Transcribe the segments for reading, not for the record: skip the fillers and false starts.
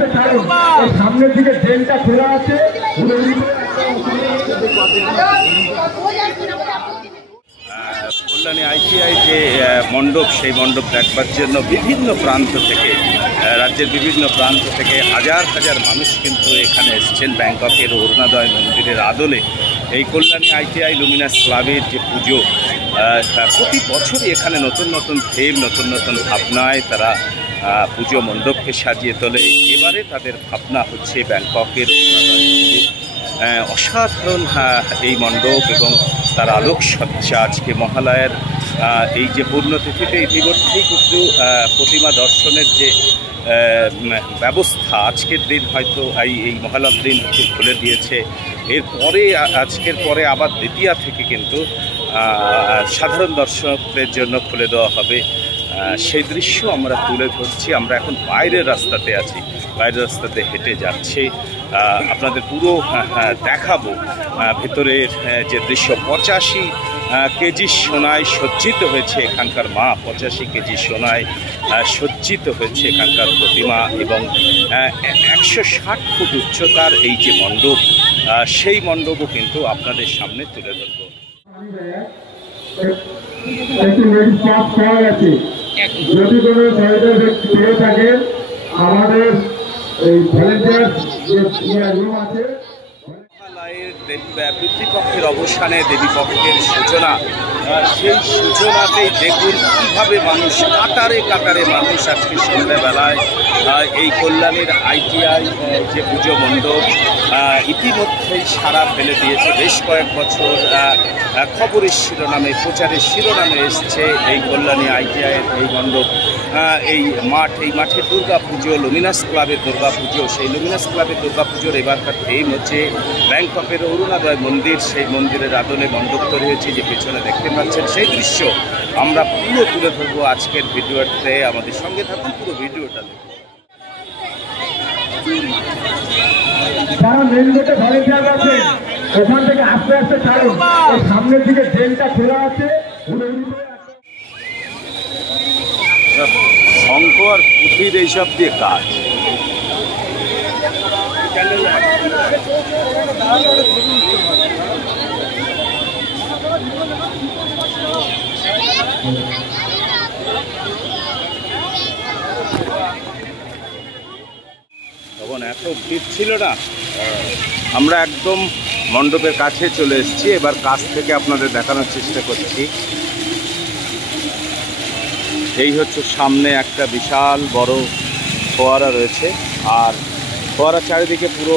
আসতে ছাড়ুন, সামনের দিকে ট্রেনটা খোলা আছে। কল্যাণী আইটিআই যে মণ্ডপ, সেই মণ্ডপ দেখবার জন্য বিভিন্ন প্রান্ত থেকে, রাজ্যের বিভিন্ন প্রান্ত থেকে হাজার হাজার মানুষ কিন্তু এখানে এসেছেন। ব্যাংককের অরুণোদয় মন্দিরের আদলে এই কল্যাণী আইটিআই লুমিনাস ক্লাবের যে পুজো, প্রতি বছরই এখানে নতুন নতুন থিম, নতুন নতুন ভাবনায় তারা পুজো মণ্ডপকে সাজিয়ে তোলে। এবারে তাদের ভাবনা হচ্ছে ব্যাংককের অরুণোদয় মন্দির। অসাধারণ এই মণ্ডপ এবং তার আলোকসজ্জা। আজকে মহালয়ার এই যে পূর্ণতিথিতে ইতিমধ্যেই কিন্তু প্রতিমা দর্শনের যে ব্যবস্থা, আজকের দিন হয়তো এই মহালয়ার দিন খুলে দিয়েছে। এরপরে আজকের পরে আবার দ্বিতীয়া থেকে কিন্তু সাধারণ দর্শকদের জন্য খুলে দেওয়া হবে। সেই দৃশ্য আমরা তুলে ধরছি। আমরা এখন বাইরের রাস্তাতে আছি, বাইরের রাস্তাতে হেঁটে যাচ্ছি, আপনাদের পুরো দেখাবো ভেতরের যে দৃশ্য। 85 কেজি সোনায় সজ্জিত হয়েছে এখানকার মা, 85 কেজি সোনায় সজ্জিত হয়েছে এখানকার প্রতিমা এবং 160 ফুট উচ্চতার এই যে মণ্ডপ, সেই মণ্ডপও কিন্তু আপনাদের সামনে তুলে ধরবো। যদি কোনো সহায়তা পেয়ে থাকেন, আমাদের এই ভলেন্টিয়ার যে রুম আছে, পিতৃপক্ষের অবসানে দেবীপক্ষের সূচনা, সেই সূচনাতেই দেখুন কীভাবে মানুষ কাতারে কাতারে মানুষ আজকে সন্ধ্যাবেলায় এই কল্যাণীর আইটিআই যে পুজো মণ্ডপ ইতিমধ্যেই সাড়া ফেলে দিয়েছে। বেশ কয়েক বছর খবরের শিরোনামে, প্রচারের শিরোনামে এসছে এই কল্যাণী আইটিআইয়ের এই মণ্ডপ। এই মাঠে দুর্গা পুজো, লুমিনাস ক্লাবের দুর্গা পুজো। সেই লুমিনাস ক্লাবের দুর্গা পুজোর এবারকার থিম হচ্ছে ব্যাংককের অরুণোদয় মন্দির। সেই মন্দিরের আদলে মণ্ডপ তৈরি হয়েছে, যে পেছনে দেখতে পাচ্ছেন সেই দৃশ্য আমরা পুরো তুলে ধরবো আজকের ভিডিওতে। আমাদের সঙ্গে থাকুন, পুরো ভিডিওটা দেখুন। যারা মেন রোডে ভলেন্টিয়ার আছেন, ওখান থেকে আস্তে আস্তে ছাড়ুন, সামনের দিকে ট্রেনটা খোলা আছে। শঙ্খ আর পুঁথির এইসব দিয়ে কাজ। তখন এত ভিড় ছিল না। আমরা একদম মণ্ডপের কাছে চলে এসেছি, এবার কাছ থেকে আপনাদের দেখানোর চেষ্টা করছি। এই হচ্ছে সামনে একটা বিশাল বড় ফোয়ারা রয়েছে, আর ফোয়ারা চারিদিকে পুরো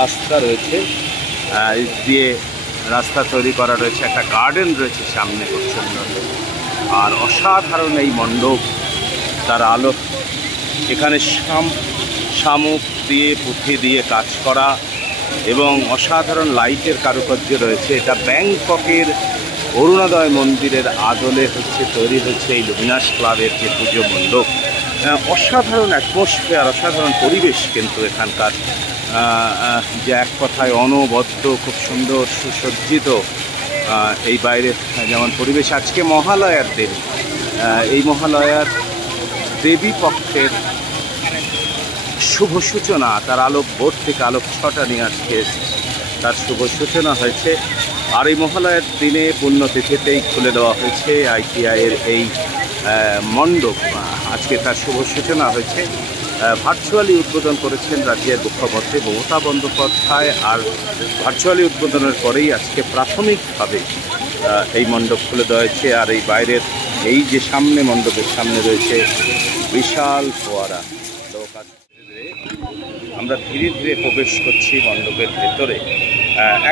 রাস্তা রয়েছে, দিয়ে রাস্তা তৈরি করা রয়েছে, একটা গার্ডেন রয়েছে সামনে খুব সুন্দর। আর অসাধারণ এই মণ্ডপ, তার আলো, এখানে শামুক দিয়ে পুঁথি দিয়ে কাজ করা এবং অসাধারণ লাইটের কারুকার্য রয়েছে। এটা ব্যাংককের অরুণোদয় মন্দিরের আদলে তৈরি হচ্ছে এই লুমিনাস ক্লাবের যে পুজো মণ্ডপ। অসাধারণ অ্যাটমসফিয়ার, অসাধারণ পরিবেশ কিন্তু এখানকার, যে এক কথায় অনবদ্য, খুব সুন্দর সুসজ্জিত এই বাইরে যেমন পরিবেশ। আজকে মহালয়ার দিন, এই মহালয়ার দেবী পক্ষের শুভ সূচনা, তার আলোক বোর্ড থেকে আলোক ছটা নিয়ে আজকে তার শুভ সূচনা হয়েছে। আর এই মহালয়ার দিনে পুণ্যতিথিতেই খুলে দেওয়া হয়েছে আইটিআইয়ের এই মণ্ডপ। আজকে তার শুভ সূচনা হয়েছে। ভার্চুয়ালি উদ্বোধন করেছেন রাজ্যের মুখ্যমন্ত্রী মমতা বন্দ্যোপাধ্যায়। আর ভার্চুয়ালি উদ্বোধনের পরেই আজকে প্রাথমিকভাবে এই মণ্ডপ খুলে দেওয়া হয়েছে। আর এই বাইরের এই যে সামনে মণ্ডপের সামনে রয়েছে বিশাল ফোয়ারা। আমরা ধীরে ধীরে প্রবেশ করছি মণ্ডপের ভেতরে,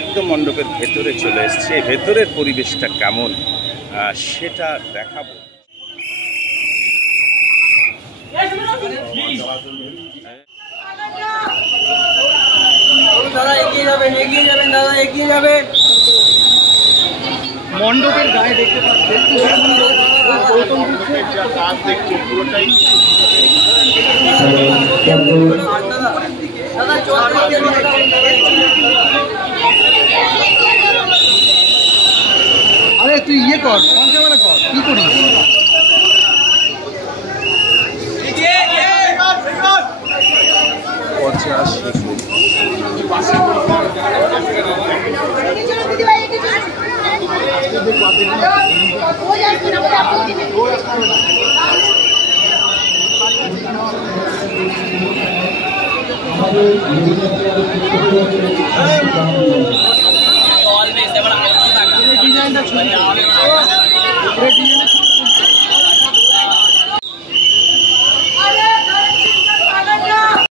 একদম মণ্ডপের ভেতরে চলে এসেছি। ভেতরের পরিবেশটা কেমন সেটা দেখাবো। দাদা এগিয়ে যাবেন, এগিয়ে যাবেন, দাদা এগিয়ে যাবেন। মণ্ডপের গায়ে দেখতে পাচ্ছেন যা কাজ দেখছে পুরোটাই আরে তুই ইয়ে কর, ফোন ক্যামেরা কর, কি করিস? আমাদের